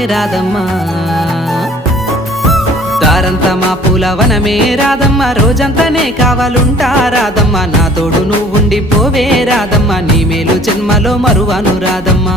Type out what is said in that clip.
ప్రాణమే రాదమ్మా దారంతా మా పూలవనమే రాదమ్మ రోజంతానే కావాలుంటా రాదమ్మ నా తోడు నువ్వుండిపోవే రాదమ్మ నీ మేలు జన్మలో మరువను రాదమ్మా